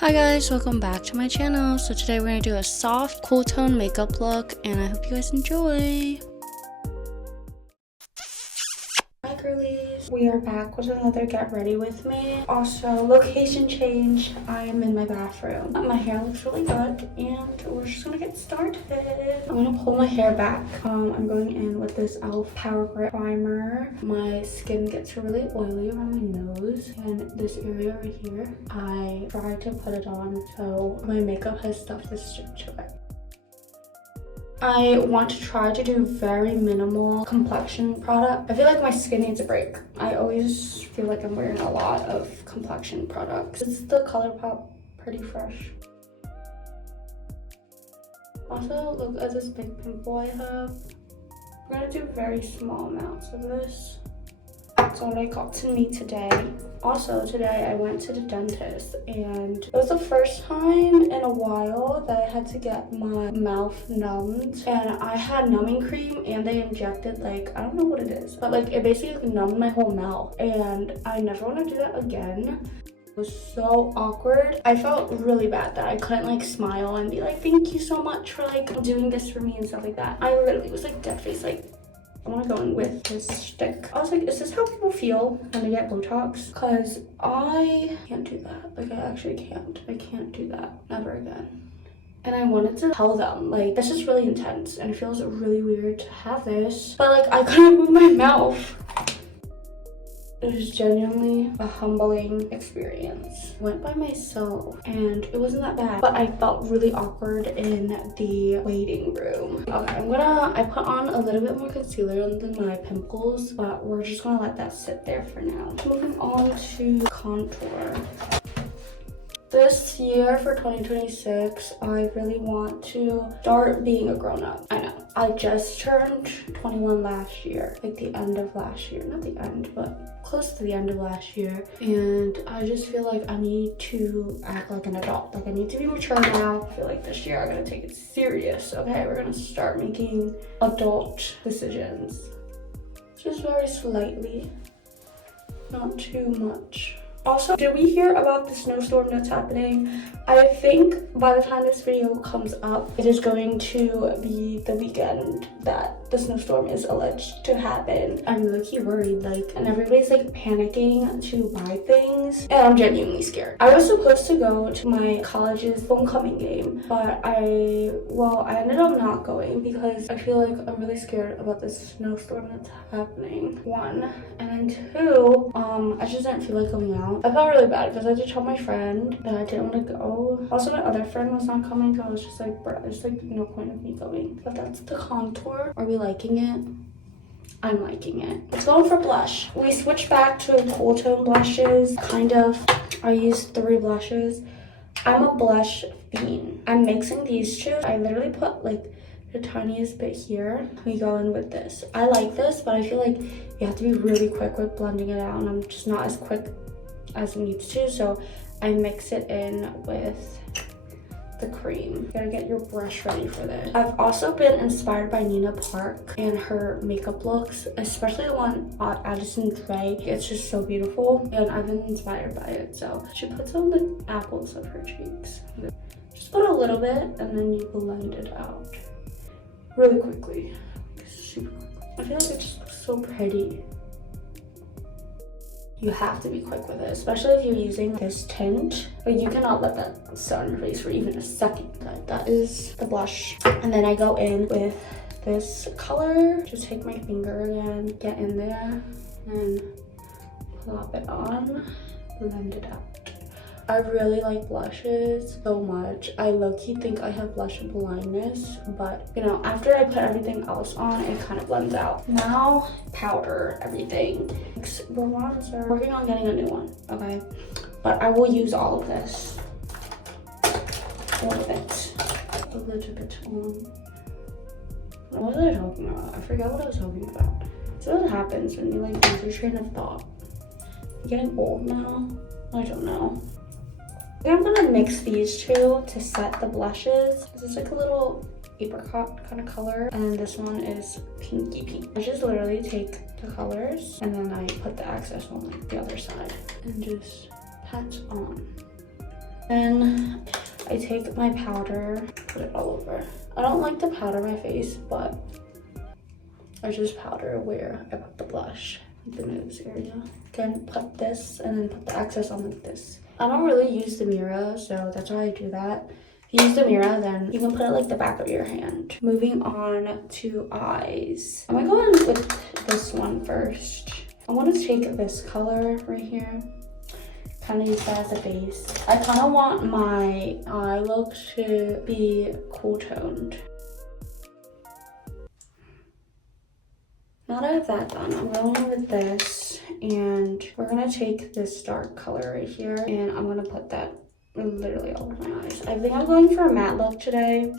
Hi guys, welcome back to my channel. So today we're going to do a soft, cool tone makeup look and I hope you guys enjoy. Hi girlies, we are back with another get ready with me. Also, location change. I am in my bathroom. My hair looks really good and we're just gonna get started. I'm gonna pull my hair back. I'm going in with this e.l.f. Power Grip Primer. My skin gets really oily around my nose and this area right here. I try to put it on so my makeup has stuff to stick to it. I want to try to do very minimal complexion product. I feel like my skin needs a break. I always feel like I'm wearing a lot of complexion products. It's the ColourPop Pretty Fresh. Also, look at this big pimple I have. I'm gonna do very small amounts of this. That's all I got to me today. Also, today I went to the dentist and it was the first time in a while that I had to get my mouth numbed. And I had numbing cream and they injected like, I don't know what it is, but like it basically numbed my whole mouth. And I never want to do that again. It was so awkward. I felt really bad that I couldn't like smile and be like, thank you so much for like doing this for me and stuff like that. I literally was like dead face, like I want to go in with this stick. I was like, is this how people feel when they get Botox? Because I can't do that. Like, I actually can't. I can't do that ever again. And I wanted to tell them, like, this is really intense and it feels really weird to have this. But, like, I couldn't move my mouth. It was genuinely a humbling experience. Went by myself and it wasn't that bad, but I felt really awkward in the waiting room. Okay, I put on a little bit more concealer than my pimples, but we're just gonna let that sit there for now. Moving on to contour. This year for 2026, I really want to start being a grown-up. I know. I just turned 21 last year, like the end of last year. Not the end, but close to the end of last year. And I just feel like I need to act like an adult. Like I need to be mature now. I feel like this year I'm gonna take it serious, okay? We're gonna start making adult decisions. Just very slightly, not too much. Also, did we hear about the snowstorm that's happening? I think by the time this video comes up, it is going to be the weekend that the snowstorm is alleged to happen. I'm really worried, like, and everybody's like panicking to buy things, and I'm genuinely scared. I was supposed to go to my college's homecoming game, but I ended up not going because I feel like I'm really scared about this snowstorm that's happening. One, and then two, I just didn't feel like going out. I felt really bad because I had to tell my friend that I didn't want to go. Also, my other friend was not coming, so I was just like, bruh, there's like no point of me going. But that's the contour. Are we liking it? I'm liking it. Let's go for blush. We switched back to cool tone blushes, kind of. I used 3 blushes. I'm a blush fiend. I'm mixing these two. I literally put like the tiniest bit here. We go in with this. I like this, but I feel like you have to be really quick with blending it out, and I'm just not as quick as it needs to, so I mix it in with the cream. You gotta get your brush ready for this. I've also been inspired by Nina Park and her makeup looks, especially the one on Addison Rae. It's just so beautiful and I've been inspired by it. So she puts on the apples of her cheeks. Just put a little bit and then you blend it out really quickly, super quickly. I feel like it just looks so pretty. You have to be quick with it, especially if you're using this tint. But you cannot let that sit on your face for even a second. That is the blush. And then I go in with this color. Just take my finger again, get in there, and plop it on, blend it out. I really like blushes so much. I low-key think I have blush blindness, but you know, after I put everything else on, it kind of blends out. Now, powder everything. Bronzer. Working on getting a new one, okay? But I will use all of this. All of it. A little bit on. What was I talking about? I forgot what I was talking about. So what happens when you like lose your train of thought? I'm getting old now. I don't know. I'm gonna mix these two to set the blushes. This is like a little apricot kind of color, and this one is pinky pink. I just literally take the colors and then I put the excess on like the other side and just pat on. Then I take my powder, put it all over. I don't like to powder my face, but I just powder where I put the blush, like the nose area. Again, put this and then put the excess on like this. I don't really use the mirror, so that's why I do that. If you use the mirror, then you can put it like the back of your hand. Moving on to eyes. I'm gonna go in with this one first. I want to take this color right here, kind of use that as a base. I kind of want my eye look to be cool toned. Now that I have that done, I'm going with this, and we're gonna take this dark color right here, and I'm gonna put that literally all over my eyes. I think I'm going for a matte look today.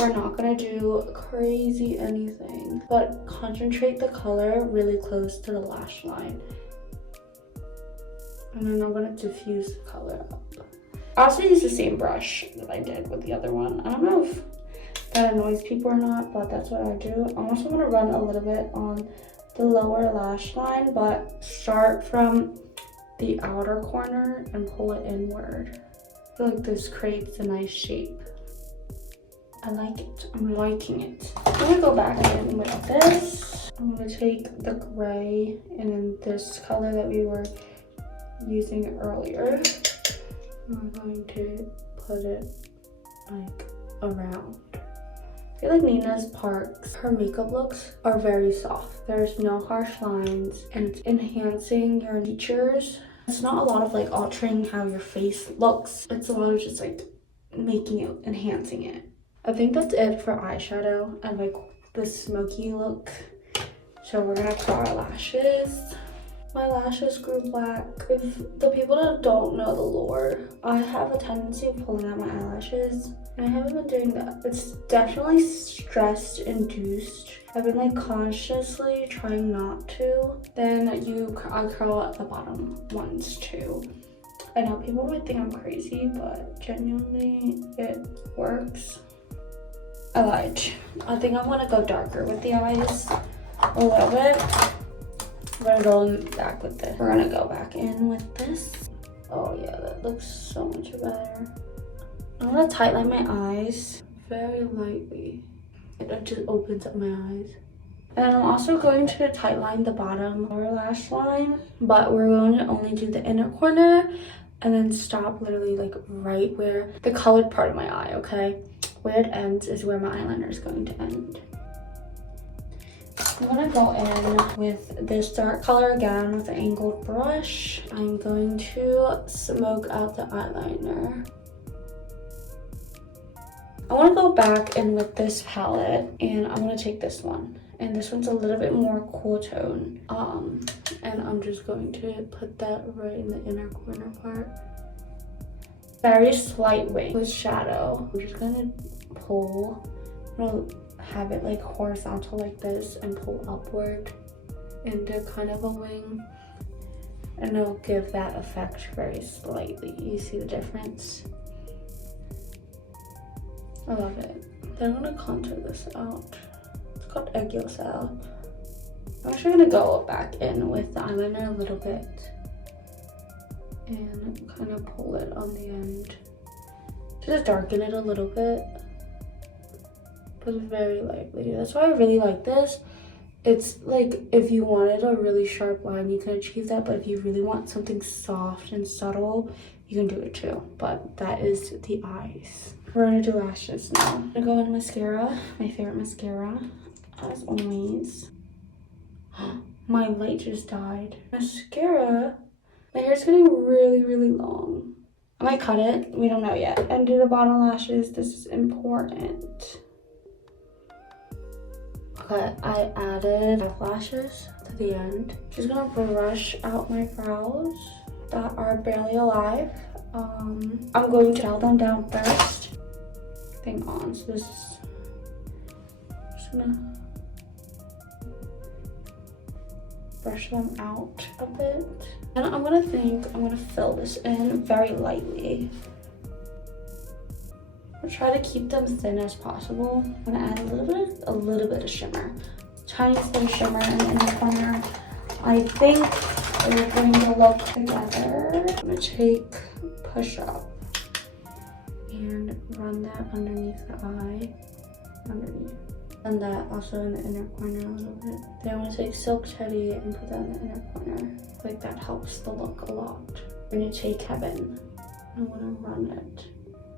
We're not gonna do crazy anything, but concentrate the color really close to the lash line. And then I'm gonna diffuse the color up. I also use the same brush that I did with the other one. I don't know if that annoys people or not, but that's what I do. I'm also gonna run a little bit on the lower lash line, but start from the outer corner and pull it inward. I feel like this creates a nice shape. I like it. I'm liking it. I'm gonna go back in with this. I'm gonna take the gray and then this color that we were using earlier. I'm going to put it like around. I feel like Nina Park's, her makeup looks are very soft. There's no harsh lines and it's enhancing your features. It's not a lot of like altering how your face looks. It's a lot of just like making it, enhancing it. I think that's it for eyeshadow and like the smoky look. So we're gonna put our lashes. My lashes grew black. If the people that don't know the lore, I have a tendency of pulling out my eyelashes. And I haven't been doing that. It's definitely stress induced. I've been like consciously trying not to. Then I curl at the bottom ones too. I know people might think I'm crazy, but genuinely it works. I lied. I think I'm gonna go darker with the eyes a little bit. We're gonna go back with this. We're gonna go back in with this. Oh yeah, that looks so much better. I'm gonna tightline my eyes very lightly. It just opens up my eyes. And I'm also going to tightline the bottom lower lash line, but we're going to only do the inner corner and then stop literally like right where the colored part of my eye, okay? Where it ends is where my eyeliner is going to end. I'm gonna go in with this dark color again with an angled brush. I'm going to smoke out the eyeliner. I want to go back in with this palette and I'm going to take this one. And this one's a little bit more cool tone. And I'm just going to put that right in the inner corner part. Very slight wing with shadow. I'm just going to pull. I'm going to have it like horizontal like this and pull upward into kind of a wing. And it'll give that effect very slightly. You see the difference? I love it. Then I'm gonna contour this out. It's called egg yolk style. I'm actually gonna go back in with the eyeliner a little bit and kind of pull it on the end. Just darken it a little bit, but very lightly. That's why I really like this. It's like if you wanted a really sharp line, you can achieve that, but if you really want something soft and subtle, you can do it too. But that is the eyes. We're gonna do lashes now. I'm gonna go in mascara, my favorite mascara, as always. My light just died. Mascara. My hair's getting really, really long. I might cut it, we don't know yet. And do the bottom lashes, this is important. Okay, I added lashes to the end. Just gonna brush out my brows that are barely alive. I'm going to gel them down first. Thing on, so this is just gonna brush them out a bit. And I'm gonna fill this in very lightly. I'll try to keep them thin as possible. I'm gonna add a little bit of shimmer. Tiniest bit of shimmer in the inner corner. I think we're going to look together. I'm gonna take Push Up. and run that underneath the eye. Underneath. And that also in the inner corner a little bit. Then I'm gonna take Silk Teddy and put that in the inner corner. Like that helps the look a lot. I'm gonna take Heaven. I'm gonna run it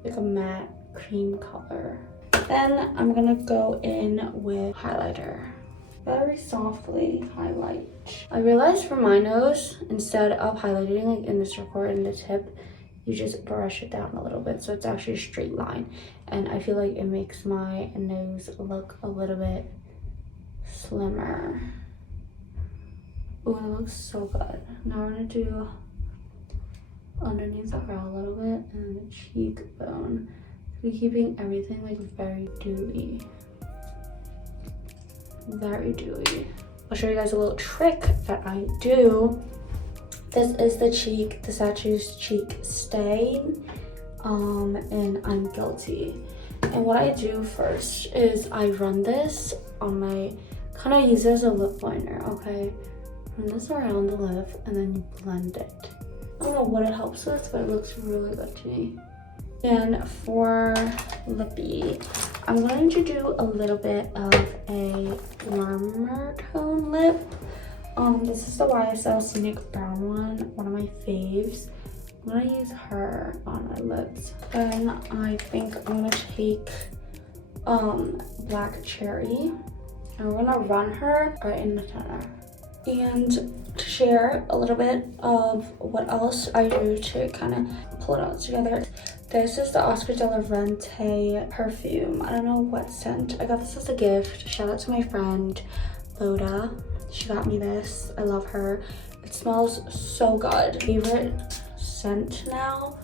like a matte cream color. Then I'm gonna go in with highlighter. Very softly highlight. I realized for my nose, instead of highlighting like in the circle or in the tip, you just brush it down a little bit so it's actually a straight line. And I feel like it makes my nose look a little bit slimmer. Oh, it looks so good. Now we're gonna do underneath the brow a little bit and the cheekbone. We're keeping everything like very dewy. Very dewy. I'll show you guys a little trick that I do. This is the Statue's Cheek Stain, and I'm Guilty. And what I do first is I run this on my, kind of use it as a lip liner, okay? Run this around the lip and then you blend it. I don't know what it helps with, but it looks really good to me. And for lippy, I'm going to do a little bit of a warmer tone lip. This is the YSL Scenic Brown one of my faves. I'm gonna use her on my lips. Then I think I'm gonna take Black Cherry, and we're gonna run her right in the center. And to share a little bit of what else I do to kind of pull it all together. This is the Oscar de la Renta perfume. I don't know what scent. I got this as a gift. Shout out to my friend, Loda. She got me this. I love her. It smells so good. Favorite scent now.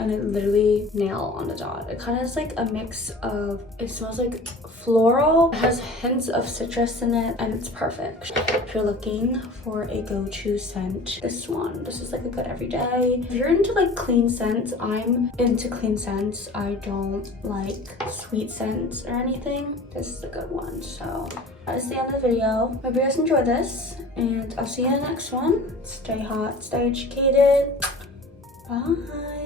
And it literally nail on the dot. It kind of is like a mix of, it smells like floral. It has hints of citrus in it and it's perfect. If you're looking for a go-to scent, this one. This is like a good everyday. If you're into like clean scents, I'm into clean scents. I don't like sweet scents or anything. This is a good one. So that is the end of the video. Hope you guys enjoyed this and I'll see you in the next one. Stay hot, stay educated. Bye.